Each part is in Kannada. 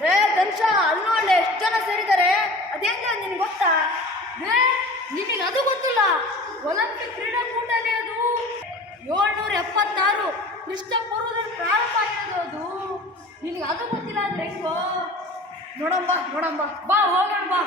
ಏ ದಂಶ ಅಲ್ಲಿ ಅಲ್ಲೇ ಎಷ್ಟು ಜನ ಸೇರಿದ್ದಾರೆ? ಅದೇಂತ ನಿನ್ಗೆ ಗೊತ್ತಾ? ಏ ನಿಮಗೆ ಅದು ಗೊತ್ತಿಲ್ಲ? ಒಲಿಂಪಿಕ್ ಕ್ರೀಡಾಕೂಟನೇ ಅದು. ಏಳ್ನೂರ ಎಪ್ಪತ್ತಾರು ಕ್ರಿಸ್ತ ಪೂರ್ವದಲ್ಲಿ ಪ್ರಾರಂಭ ಆಗಿರೋದು ಅದು. ನಿನಗೆ ಅದು ಗೊತ್ತಿಲ್ಲ ಅಂದ್ರೆ ಹೆಂಗೋ? ನೋಡಂಬ ನೋಡಂಬ ಬಾ, ಹೋಗೋಣ, ಬಾ.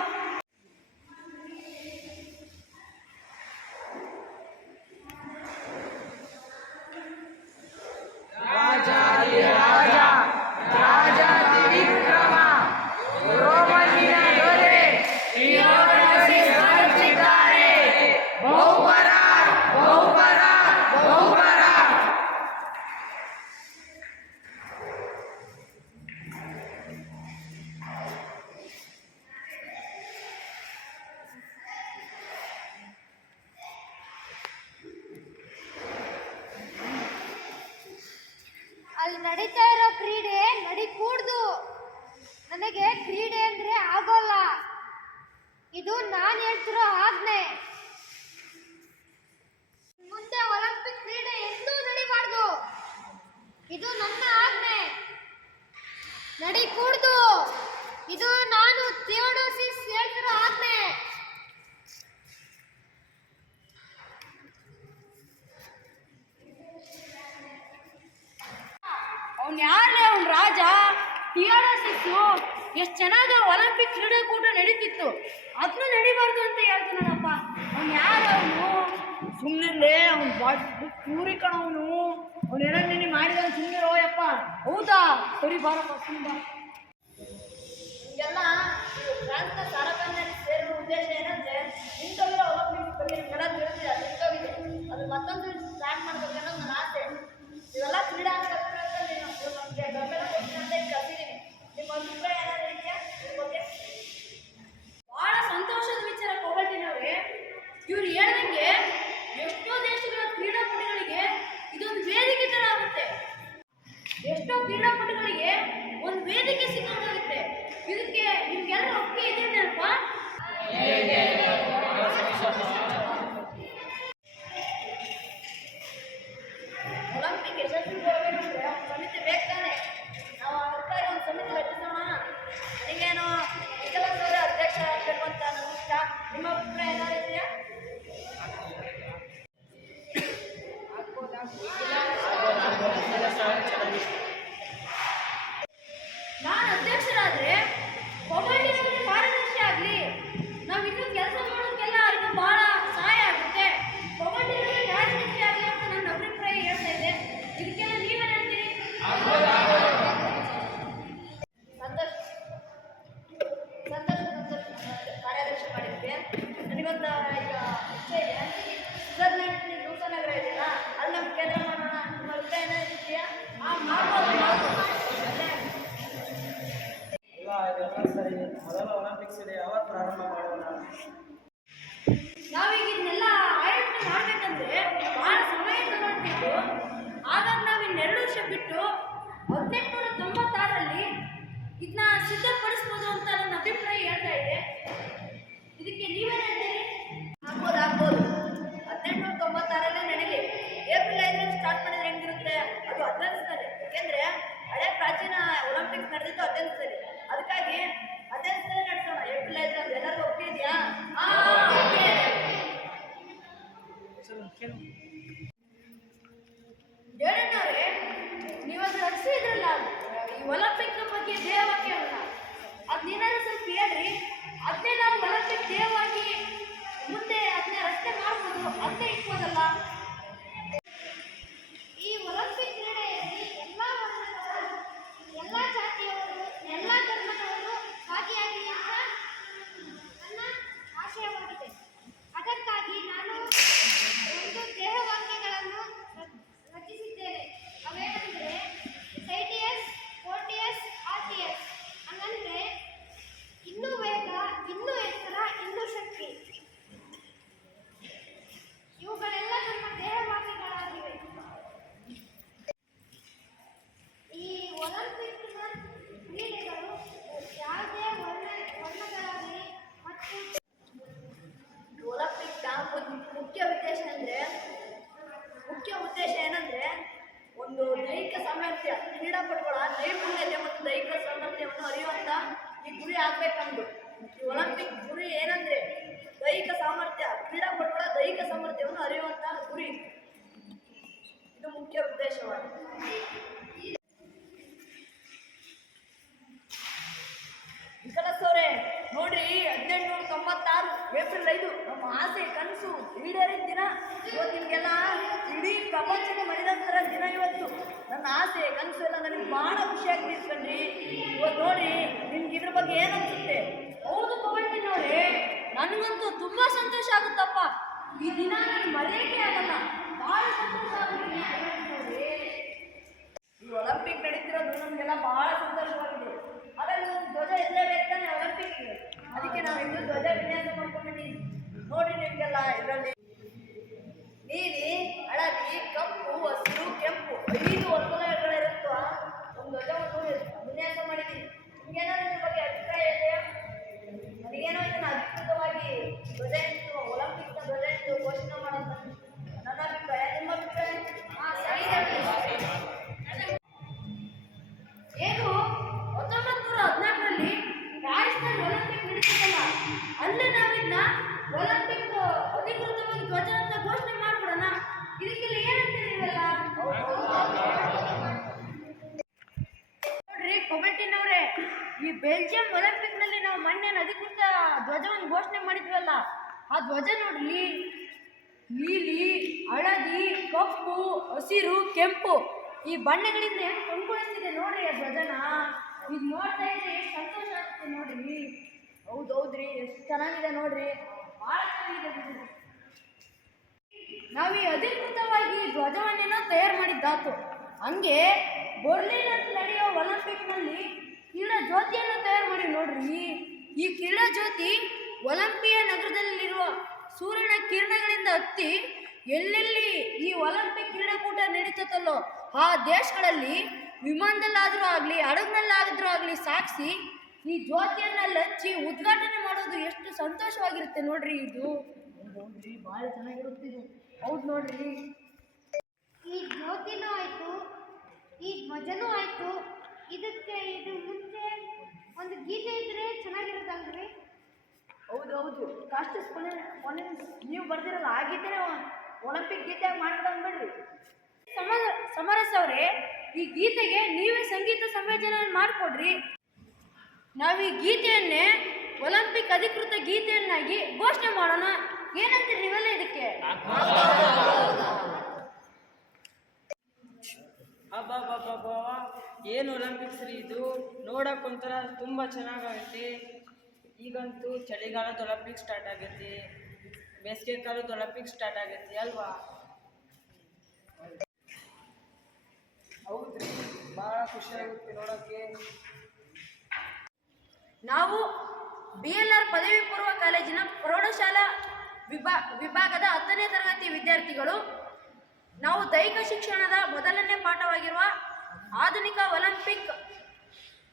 ಅಲ್ಲಿ ನಡೀತಾ ಇರೋ ಕ್ರೀಡೆ ನಡಿಕೂಡ್ದು ನನಗೆ ಕ್ರೀಡೆ ಅಂದ್ರೆ ಆಗೋಲ್ಲ ಇದು ನಾನು ಹೇಳ್ತಿರೋ ಆಜ್ಞೆ ಮುಂದೆ ಒಲಿಂಪಿಕ್ ಕ್ರೀಡೆ ಎಂದೂ ನಡಿಬಾರ್ದು ಇದು ನನ್ನ ಆಜ್ಞೆ ನಡಿಕೂಡ್ದು ಇದು ನಾನು ಥಿಯೋಡೋಸಿಸ್ ಹೇಳ್ತಿರೋ ಆಜ್ಞೆ ಅವ್ನು ಯಾರೇ ಅವ್ನು ರಾಜ. ಟಿಆರ್ಎಸ್ ಎಷ್ಟು ಚೆನ್ನಾಗಿ ಒಲಿಂಪಿಕ್ ಕ್ರೀಡಾಕೂಟ ನಡೀತಿತ್ತು. ಅದನ್ನು ನಡಿಬಾರ್ದು ಅಂತ ಹೇಳ್ತಾನಪ್ಪ ಅವ್ನು ಯಾರು ಅವನು? ಸುಮ್ಮನೆ ಅವ್ನು ಬಾಡಿ ಚೂರಿ ಕಣವನು ಅವ್ನು. ಏನೋ ನೆನೆ ಮಾಡಿದ ಸುಮ್ಮನೆ ರೋಯಪ್ಪ ಹೌದಾ? ಸರಿ ಬಾರಪ್ಪ ಸುಮ್ಮನೆ ಎಲ್ಲ ಪ್ರಾಂತ ಸಾರಕನ್ಯಾಗಿ ಸೇರುವ ಉದ್ದೇಶ ಏನಂದ್ರೆ ಇಂಥವೆಲ್ಲ ಒಲಿಂಪಿಕ್ ಬಗ್ಗೆ ತಿಳಿದಿದೆ ಅದು ಮತ್ತೊಂದು ಸ್ಟಾರ್ಟ್ ಮಾಡ್ಬೇಕು ಅನ್ನೋದು ನನ್ನ ಆಸೆ. ಇವೆಲ್ಲ ಕ್ರೀಡಾಂಗಣಗಳಲ್ಲಿ ನಾವು ನಮಗೆ ಬೆಂಬಲ ಕೊಡ್ತೀನಿ ಅಂತ ಈಗ ಕಲ್ತಿದ್ದೀನಿ ನಿಮ್ಮ ಅಭಿಪ್ರಾಯ ಏನಾದ್ರು ಇದೆಯಾ ಇದ್ರ ಬಗ್ಗೆ ಬಹಳ ಸಂತೋಷದ ವಿಚಾರ ಕೊಗಳ್ತೀನಿ ಅವ್ರಿಗೆ ಇವ್ರು ಹೇಳ್ದಂಗೆ ಎಷ್ಟೋ ದೇಶಗಳ ಕ್ರೀಡಾಪಟುಗಳಿಗೆ ಇದೊಂದು ವೇದಿಕೆ ತರ ಆಗುತ್ತೆ ಎಷ್ಟೋ ಕ್ರೀಡಾಪಟುಗಳಿಗೆ ಒಂದು ವೇದಿಕೆ ಸಿಕ್ಕಾಗುತ್ತೆ ಇದಕ್ಕೆ ನಿಮ್ಗೆಲ್ಲ ಒಪ್ಪಿಗೆ ಒಲಿಂಪಿಕ್ ಬಿಟ್ಟು ಹದಿನೆಂಟುನೂರ ತೊಂಬತ್ತಾರರಲ್ಲಿ ಇದನ್ನ ಸಿದ್ಧಪಡಿಸ್ಬೋದು ಅಂತ ನನ್ನ ಅಭಿಪ್ರಾಯ ಹೇಳ್ತಾ ಇದೆ. ಇದಕ್ಕೆ ನೀವೇನು ಹೇಳ್ತೀರಿ? ಆಗ್ಬೋದು ಆಗ್ಬೋದು. ಹದಿನೆಂಟುನೂರ ತೊಂಬತ್ತಾರಲ್ಲೇ ನಡೀಲಿ. ಏಪ್ರಿಲ್ ಐದರಲ್ಲಿ ಸ್ಟಾರ್ಟ್ ಮಾಡಿದ್ರೆ ಹೆಂಗಿರುತ್ತೆ? ಅದು ಅಥೆನ್ಸ್ನಲ್ಲಿ ಯಾಕೆಂದ್ರೆ ಹಳೆ ಪ್ರಾಚೀನ ಒಲಿಂಪಿಕ್ಸ್ ನಡೆದಿದ್ದು ಅಥೆನ್ಸ್ನಲ್ಲಿ ಅದಕ್ಕಾಗಿ ಅಥೆನ್ಸ್ನಲ್ಲಿ ನಡೆಸೋಣ. ಏಪ್ರಿಲ್ ಐದರಲ್ಲಿ ಎಲ್ಲರಿಗೂ ಒಪ್ಪಿಗೆ ಇದೆಯಾ ಜೇಡಣ್ಣವ್ರೆ ನೀವು ಅದು ನಡೆಸಿದ್ರಲ್ಲ ಈ ಒಲಿಂಪಿಕ್ ಬಗ್ಗೆ ದೇಹವಾಕ್ಯವನ್ನ ಅದನ್ನೇನಾದ್ರೂ ಸ್ವಲ್ಪ ಹೇಳ್ರಿ. ಅದನ್ನೇ ನಾವು ಒಲಿಂಪಿಕ್ ದೇಹವಾಗಿ ಮುಂದೆ ಅದನ್ನ ರಸ್ತೆ ಮಾಡ್ಬೋದು ಅದನ್ನೇ ಇಟ್ಬೋದಲ್ಲ? ಗುರಿ ಆಗ್ಬೇಕಂದು ಒಲಿಂಪಿಕ್ ಗುರಿ ಏನಂದ್ರೆ ದೈಹಿಕ ಸಾಮರ್ಥ್ಯ ಕ್ರೀಡಾಪಟುಗಳ ದೈಹಿಕ ಸಾಮರ್ಥ್ಯವನ್ನು ಅರಿಯುವಂತಹ ಗುರಿ. ಇದು ಮುಖ್ಯ ಉದ್ದೇಶವಾಗಿದೆ. ತೊಂಬತ್ತಾರು ಏಪ್ರಿಲ್ ಐದು ನಮ್ಮ ಆಸೆ, ಕನಸು ಈಡೇರಿದ ದಿನ. ಇವತ್ತು ನಿಮಗೆಲ್ಲ ಇಡೀ ಪ್ರಪಂಚಕ್ಕೆ ಮರಿದಂತರ ದಿನ ಇವತ್ತು. ನನ್ನ ಆಸೆ, ಕನಸು ಎಲ್ಲ ನನಗೆ ಬಹಳ ಖುಷಿಯಾಗಿ ನಿಂತ್ಕೊಂಡ್ರಿ ಇವತ್ತು ನೋಡಿ, ನಿಮ್ಗೆ ಇದ್ರ ಬಗ್ಗೆ ಏನು ಅನ್ಸುತ್ತೆ? ಹೌದು ನೋಡಿ. ನನಗಂತೂ ತುಂಬಾ ಸಂತೋಷ ಆಗುತ್ತಪ್ಪ. ಈ ದಿನ ನಾನು ಮರೆಯಕ್ಕೆ ಆಗಲ್ಲ. ಬಹಳ ಸಂತೋಷ ಆಗುತ್ತೆ ಈ ಒಲಿಂಪಿಕ್ ನಡೀತಿರೋದು ನಮಗೆಲ್ಲ ಬಹಳ ಸಂತೋಷವಾಗಿದೆ. ಅದರಲ್ಲಿ ಒಂದು ಧ್ವಜ ಒಲಿಂಪಿಕ್ಗೆ ಅದಕ್ಕೆ ನಾವು ಧ್ವಜ ವಿನ್ಯಾಸ ಮಾಡ್ಕೊಂಡಿದ್ದೀವಿ ನೋಡಿ ನಿಮಗೆಲ್ಲ ಇದರಲ್ಲಿ ನೀಲಿ ಹಳದಿ ಕಪ್ಪು ಹಸಿರು ಕೆಂಪು ಐದು ವರ್ತನೆಗಳಿರುತ್ತೋ ಒಂದು ಧ್ವಜವನ್ನು ವಿನ್ಯಾಸ ಮಾಡಿದ್ದೀನಿ ನಿಮ್ಗೇನಾದ್ರು ಇದ್ರ ಬಗ್ಗೆ ಅಭಿಪ್ರಾಯ ಇದೆಯಾ ನನಗೇನೋ ಇದನ್ನ ಅಧಿಕೃತವಾಗಿ ಧ್ವಜ ಎಂದು ಒಲಿಂಪಿಕ್ನ ಧ್ವಜ ಎಂದು ಘೋಷಣೆ ಮಾಡೋದು ನನ್ನ ಅಭಿಪ್ರಾಯ ನಿಮ್ಮ ಅಭಿಪ್ರಾಯ ಹಾಂ ಸರಿ ಏನು ಹತ್ತೊಂಬತ್ತು ನೂರ ಹದಿನಾಲ್ಕರಲ್ಲಿ ಪ್ಯಾರಿಸ್ನಲ್ಲಿ ಒಲಿಂಪಿಕ್ ನಡೀತಿದ್ದಲ್ಲ ಅಲ್ಲೇ ನಾವಿನ್ನ ಒಲಿಂಪಿಕ್ ಅಧಿಕೃತವಾಗಿ ಧ್ವಜ ಅಂತ ಘೋಷಣೆ ಮಾಡ್ಬಿಡೋಣ ಇದಕ್ಕೆಲ್ಲ ಏನಂತೀರಿ ನೀವೆಲ್ಲ ನೋಡ್ರಿ ಕೊಮೆಂಟಿನವ್ರೆ ಈ ಬೆಲ್ಜಿಯಂ ಒಲಿಂಪಿಕ್ನಲ್ಲಿ ನಾವು ಮೊನ್ನೆ ಅಧಿಕೃತ ಧ್ವಜವನ್ನು ಘೋಷಣೆ ಮಾಡಿದ್ವಲ್ಲ, ಆ ಧ್ವಜ ನೋಡ್ರಿ. ನೀಲಿ, ಹಳದಿ, ಕಪ್ಪು, ಹಸಿರು, ಕೆಂಪು ಈ ಬಣ್ಣಗಳಿಂದ ಹೆಂಗೆ ಕಂಗೊಳಿಸ್ತಿದೆ ನೋಡ್ರಿ ಆ ಧ್ವಜನ. ಇದು ನೋಡ್ತಾ ಇದ್ರೆ ಎಷ್ಟು ಸಂತೋಷ ಆಗುತ್ತೆ ನೋಡ್ರಿ. ಹೌದು ಹೌದ್ರಿ, ಎಷ್ಟು ಚೆನ್ನಾಗಿದೆ ನೋಡ್ರಿ. ಭಾಳ ಚೆನ್ನಾಗಿದೆ. ನಾವು ಈ ಅಧಿಕೃತವಾಗಿ ಧ್ವಜವನ್ನೇನೋ ತಯಾರು ಮಾಡಿದ್ದಾತು. ಹಂಗೆ ಬರ್ಲಿನಲ್ಲಿ ನಡೆಯೋ ಒಲಿಂಪಿಕ್ನಲ್ಲಿ ಕ್ರೀಡಾ ಜ್ಯೋತಿಯನ್ನು ತಯಾರು ಮಾಡಿ ನೋಡ್ರಿ. ಈ ಕಿರಣ ಜ್ಯೋತಿ ಒಲಂಪಿಯ ನಗರದಲ್ಲಿರುವ ಸೂರ್ಯನ ಕಿರಣಗಳಿಂದ ಹತ್ತಿ ಎಲ್ಲೆಲ್ಲಿ ಈ ಒಲಿಂಪಿಕ್ ಕ್ರೀಡಾಕೂಟ ನಡೀತದಲ್ಲೋ ಆ ದೇಶಗಳಲ್ಲಿ ವಿಮಾನದಲ್ಲಾದರೂ ಆಗಲಿ ಹಡಗಿನಲ್ಲಾದರೂ ಆಗಲಿ ಸಾಕ್ಷಿ ಈ ಜ್ಯೋತಿಯನ್ನ ಹಚ್ಚಿ ಉದ್ಘಾಟನೆ ಮಾಡೋದು ಎಷ್ಟು ಸಂತೋಷವಾಗಿರುತ್ತೆ ನೋಡ್ರಿ ಇದು. ನೋಡ್ರಿ ಭಾಳ ಚೆನ್ನಾಗಿರುತ್ತೆ ಇದು. ಹೌದು ನೋಡ್ರಿ. ಈ ಜ್ಯೋತಿನೂ ಆಯಿತು ಈ ಧ್ವಜನೂ ಆಯಿತು. ಇದಕ್ಕೆ ಇದು ಮುಂಚೆ ಒಂದು ಗೀತೆ ಇದ್ರೆ ಚೆನ್ನಾಗಿರುತ್ತಲ್ರಿ? ಹೌದು ಹೌದು. ಕಾಸ್ಟ್ ನೀವು ಬರ್ದಿರಲ್ಲ ಆ ಗೀತೆನೇ ಒಲಿಂಪಿಕ್ ಗೀತೆ ಮಾಡ್ಬಿಡಂಗ್ ಬಿಡ್ರಿ. ಸಮರ ಸಮರಸ್ ಅವರೇ ಈ ಗೀತೆಗೆ ನೀವೇ ಸಂಗೀತ ಸಂಯೋಜನೆ ಮಾಡಿಕೊಡ್ರಿ. ನಾವು ಈ ಗೀತೆಯನ್ನೇ ಒಲಿಂಪಿಕ್ ಅಧಿಕೃತ ಗೀತೆಯನ್ನಾಗಿ ಘೋಷಣೆ ಮಾಡೋಣ. ಏನಂತೀರಿ ನೀವೆಲ್ಲ ಇದಕ್ಕೆ? ಅಬ್ಬಬ್ಬಬ್ಬಬ್ಬ ಏನು ಒಲಿಂಪಿಕ್ಸ್ ರೀ ಇದು ನೋಡಕ್ ಒಂಥರ ತುಂಬ ಚೆನ್ನಾಗೈತಿ ಈಗಂತೂ ಚಳಿಗಾಲದ ಒಲಿಂಪಿಕ್ಸ್ ಸ್ಟಾರ್ಟ್ ಆಗೈತಿ. ಬೇಸಿಗೆ ಕಾಲದ ಒಲಿಂಪಿಕ್ ಸ್ಟಾರ್ಟ್ ಆಗೈತಿ ಅಲ್ವಾ? ಹೌದ್ರಿ, ಭಾಳ ಖುಷಿ ಆಗುತ್ತೆ ನೋಡೋಕ್ಕೆ. ನಾವು ಬಿ ಎಲ್ ಆರ್ ಪದವಿ ಪೂರ್ವ ಕಾಲೇಜಿನ ಪ್ರೌಢಶಾಲಾ ವಿಭಾ, ವಿಭಾಗದ ಹತ್ತನೇ ತರಗತಿ ವಿದ್ಯಾರ್ಥಿಗಳು. ನಾವು ದೈಹಿಕ ಶಿಕ್ಷಣದ ಮೊದಲನೇ ಪಾಠವಾಗಿರುವ ಆಧುನಿಕ ಒಲಿಂಪಿಕ್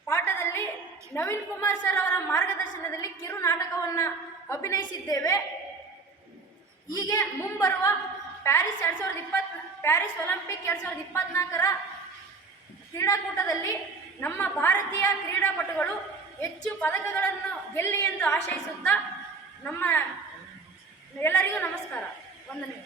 ಪಾಠದಲ್ಲಿ ನವೀನ್ ಕುಮಾರ್ ಸರ್ ಅವರ ಮಾರ್ಗದರ್ಶನದಲ್ಲಿ ಕಿರು ನಾಟಕವನ್ನು ಅಭಿನಯಿಸಿದ್ದೇವೆ. ಹೀಗೆ ಮುಂಬರುವ ಪ್ಯಾರಿಸ್ ಎರಡು ಸಾವಿರದ ಇಪ್ಪತ್ ಪ್ಯಾರಿಸ್ ಒಲಿಂಪಿಕ್ ಎರಡು ಸಾವಿರದ ಇಪ್ಪತ್ನಾಲ್ಕರ ಕ್ರೀಡಾಕೂಟದಲ್ಲಿ ನಮ್ಮ ಭಾರತೀಯ ಕ್ರೀಡಾಪಟುಗಳು ಹೆಚ್ಚು ಪದಕಗಳನ್ನು ಗೆಲ್ಲಿ ಎಂದು ಆಶಯಿಸುತ್ತಾ ನಮ್ಮ ಎಲ್ಲರಿಗೂ ನಮಸ್ಕಾರ. ವಂದನೆ